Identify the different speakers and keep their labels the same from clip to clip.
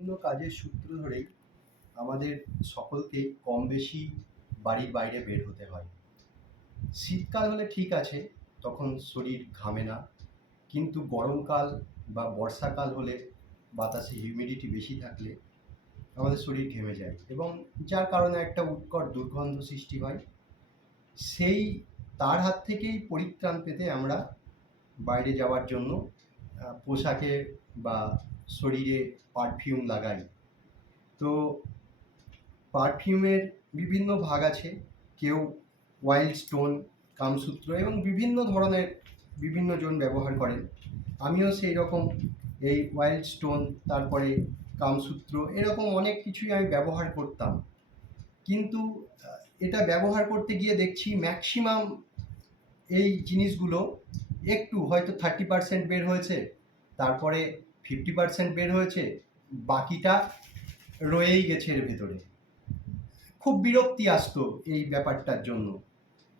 Speaker 1: বিভিন্ন কাজের সূত্র ধরেই আমাদের সকলকে কম বেশি বাড়ির বাইরে বের হতে হয়। শীতকাল হলে ঠিক আছে, তখন শরীর ঘামে না। কিন্তু গরমকাল বা বর্ষাকাল হলে বাতাসে হিউমিডিটি বেশি থাকলে আমাদের শরীর ঘেমে যায় এবং যার কারণে একটা উৎকট দুর্গন্ধ সৃষ্টি হয়। সেই, তার হাত থেকেই পরিত্রাণ পেতে আমরা বাইরে যাওয়ার জন্য পোশাকে বা শরীরে পারফিউম লাগাই। তো পারফিউমের বিভিন্ন ভাগ আছে। কেউ ওয়াইল্ড স্টোন কামসূত্র এবং বিভিন্ন ধরনের বিভিন্ন জন ব্যবহার করেন। আমিও সেই রকম এই ওয়াইল্ড স্টোন তারপরে কামসূত্র এরকম অনেক কিছুই আমি ব্যবহার করতাম। কিন্তু এটা ব্যবহার করতে গিয়ে দেখছি ম্যাক্সিমাম এই জিনিসগুলো একটু হয়তো থার্টি পার্সেন্ট বের হয়েছে। তারপরে ফিফটি পার্সেন্ট বের হয়েছে, বাকিটা রয়েই গেছে এর ভেতরে। খুব বিরক্তি আসতো এই ব্যাপারটার জন্য।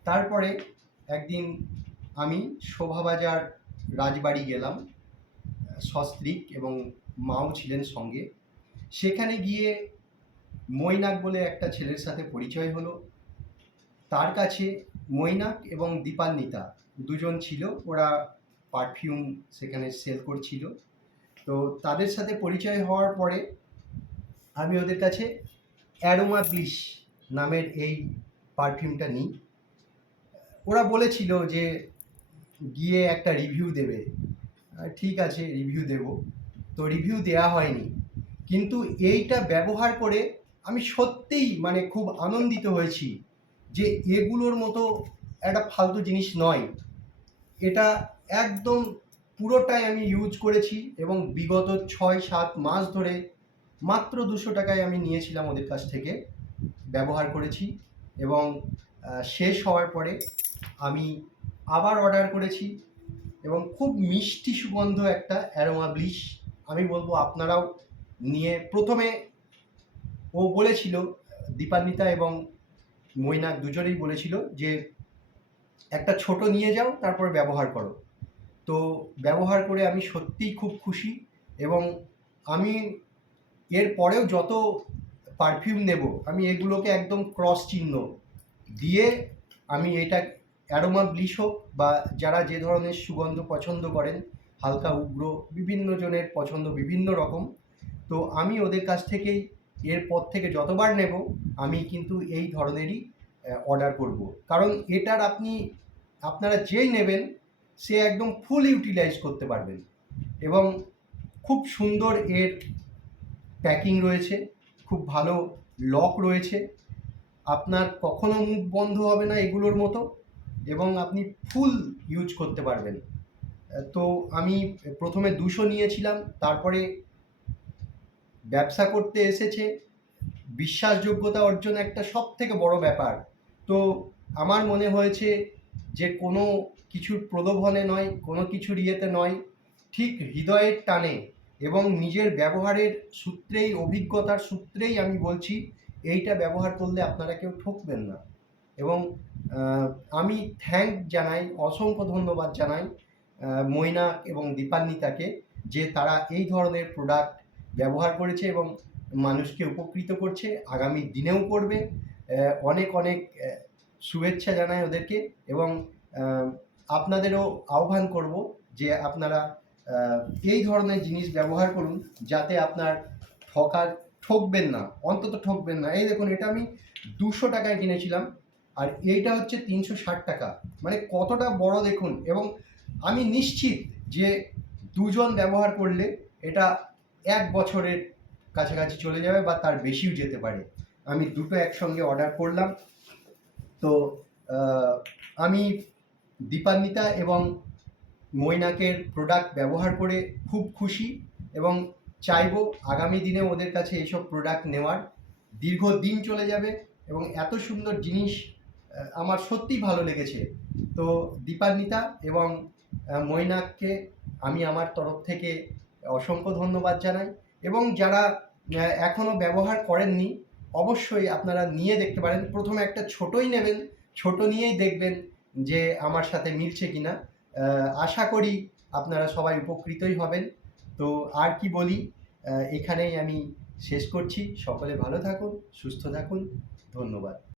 Speaker 1: তারপরে একদিন আমি শোভাবাজার রাজবাড়ি গেলাম, সস্ত্রীক এবং মাও ছিলেন সঙ্গে। সেখানে গিয়ে মৈনাক বলে একটা ছেলের সাথে পরিচয় হলো। তার কাছে মৈনাক এবং দীপান্বিতা দুজন ছিল, ওরা পারফিউম সেখানে সেল করছিল। তো তাদের সাথে পরিচয় হওয়ার পরে আমি ওদের কাছে অ্যারোমা ব্লিশ নামের এই পারফিউমটা নিই। ওরা বলেছিল যে গিয়ে একটা রিভিউ দেবে। ঠিক আছে, রিভিউ দেব। তো রিভিউ দেওয়া হয়নি। কিন্তু এইটা ব্যবহার করে আমি সত্যিই মানে খুব আনন্দিত হয়েছি যে এগুলোর মতো একটা ফালতু জিনিস নয়। এটা একদম পুরোটাই আমি ইউজ করেছি এবং বিগত ছয় সাত মাস ধরে মাত্র দুশো টাকায় আমি নিয়েছিলাম ওদের কাছ থেকে ব্যবহার করেছি এবং শেষ হওয়ার পরে আমি আবার অর্ডার করেছি এবং খুব মিষ্টি সুগন্ধ একটা অ্যারোমা ব্লিশ আমি বলব আপনারাও নিয়ে প্রথমে ও বলেছিল, দীপান্বিতা এবং মৈনাক দুজনেই বলেছিল যে একটা ছোট নিয়ে যাও, তারপর ব্যবহার করো। তো ব্যবহার করে আমি সত্যিই খুব খুশি এবং আমি এর পরেও যত পারফিউম নেব, আমি এগুলোকে একদম ক্রস চিহ্ন দিয়ে আমি এটা অ্যারোমা ব্লিশ হোক বা যারা যে ধরনের সুগন্ধ পছন্দ করেন, হালকা উগ্র, বিভিন্ন জনের পছন্দ বিভিন্ন রকম, তো আমি ওদের কাছ থেকেই এরপর থেকে যতবার নেব, আমি কিন্তু এই ধরনেরই অর্ডার করব। কারণ এটার আপনি, আপনারা যেই নেবেন সে একদম ফুল ইউটিলাইজ করতে পারবেন। এবং খুব সুন্দর এর প্যাকিং রয়েছে, খুব ভালো লক রয়েছে। আপনার কখনো মুখ বন্ধ হবে না এগুলোর মতো, এবং আপনি ফুল ইউজ করতে পারবেন। তো আমি প্রথমে দুশো নিয়েছিলাম, তারপরে ব্যবসা করতে এসেছে। বিশ্বাসযোগ্যতা অর্জন একটা সব থেকে বড় ব্যাপার। তো আমার মনে হয়েছে যে কোনো কিছুর প্রলোভনে নয়, কোনো কিছুর ইয়েতে নয়, ঠিক হৃদয়ের টানে এবং নিজের ব্যবহারের সূত্রেই, অভিজ্ঞতার সূত্রেই আমি বলছি, এইটা ব্যবহার করলে আপনারা কেউ ঠকবেন না। এবং আমি থ্যাংক জানাই, অসংখ্য ধন্যবাদ জানাই মৈনাক এবং দীপান্বিতাকে যে তারা এই ধরনের প্রোডাক্ট ব্যবহার করেছে এবং মানুষকে উপকৃত করছে, আগামী দিনেও করবে অনেক অনেক শুভেচ্ছা জানাই ওদেরকে এবং আপনাদেরও আহ্বান করব যে আপনারা এই ধরনের জিনিস ব্যবহার করুন যাতে আপনার ঠকার ঠকবেন না, অন্তত ঠকবেন না। এই দেখুন, এটা আমি দুশো টাকায় কিনেছিলাম আর এইটা হচ্ছে তিনশো ষাট টাকা। মানে কতটা বড় দেখুন এবং আমি নিশ্চিত যে দুজন ব্যবহার করলে এটা এক বছরের কাছাকাছি চলে যাবে বা তার বেশিও যেতে পারে। আমি দুটো একসঙ্গে অর্ডার করলাম। তো আমি দীপান্বিতা এবং মৈনাকের প্রোডাক্ট ব্যবহার করে খুব খুশি এবং চাইব আগামী দিনে ওদের কাছে এইসব প্রোডাক্ট নেওয়ার। দীর্ঘ দিন চলে যাবে এবং এত সুন্দর জিনিস আমার সত্যিই ভালো লেগেছে। তো দীপান্বিতা এবং মৈনাককে আমি আমার তরফ থেকে অসংখ্য ধন্যবাদ জানাই এবং যারা আহ, এখনও ব্যবহার করেননি অবশ্যই আপনারা নিয়ে দেখতে পারেন। প্রথমে একটা ছোটই নেবেন, ছোট নিয়েই দেখবেন যে আমার সাথে মিলছে কিনা। আশা করি আপনারা সবাই উপকৃতই হবেন। তো আর কি বলি এখানেই আমি শেষ করছি। সকলে ভালো থাকুন, সুস্থ থাকুন। ধন্যবাদ।